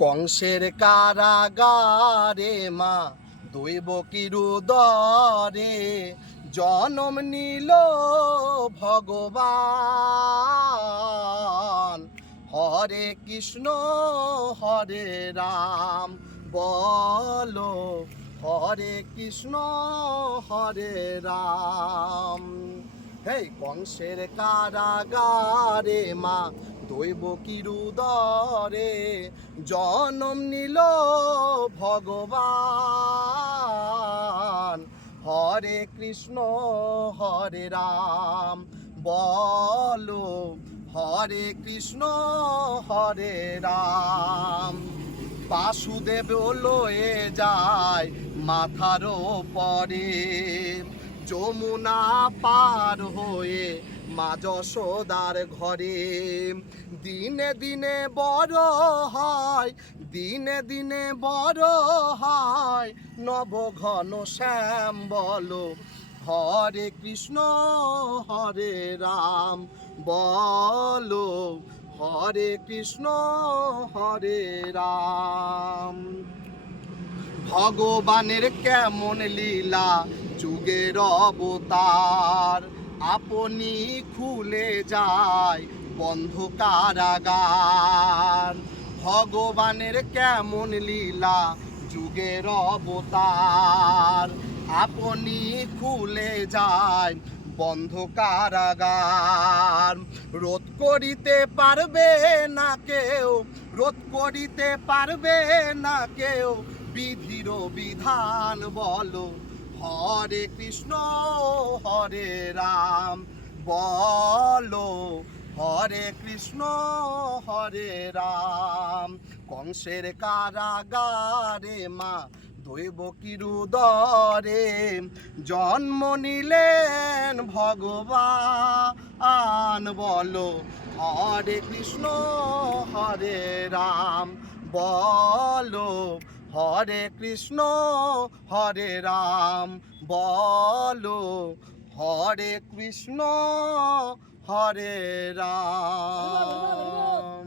কংসের কারাগারে মা দৈবকীর উদরে জনম নিল ভগবান। হরে কৃষ্ণ হরে রাম বলো, হরে কৃষ্ণ হরে রাম। হেই কংসের কারাগারে মা দৈবকীর উদরে জনম নিল ভগবান। হরে কৃষ্ণ হরে রাম বলো, হরে কৃষ্ণ হরে রাম। বাসুদেব লয়ে যায় মাথার পরে, যমুনা পার হয়ে মা যশোদার ঘরে। দিনে দিনে বড় হয়, দিনে দিনে বড় হয় নব ঘন শ্যাম বলো, হরে কৃষ্ণ হরে রাম বলো, হরে কৃষ্ণ হরে রাম। ভগবানের কেমন লীলা যুগের অবতার, আপনি খুলে যায় বন্ধ কারাগার। ভগবানের কেমন লীলা যুগের অবতার, আপনি খুলে যায় বন্ধ কারাগার। রোধ করিতে পারবে না কেউ, রোধ করিতে পারবে না কেউ বিধির বিধান বলো, হরে কৃষ্ণ হরে রাম বলো, হরে কৃষ্ণ হরে রাম। কংসের কারাগারে মা দৈবকীর উদরে জন্ম নিলেন ভগবান বলো, হরে কৃষ্ণ হরে রাম বলো, হরে কৃষ্ণ হরে রাম বলো, হরে কৃষ্ণ হরে রাম।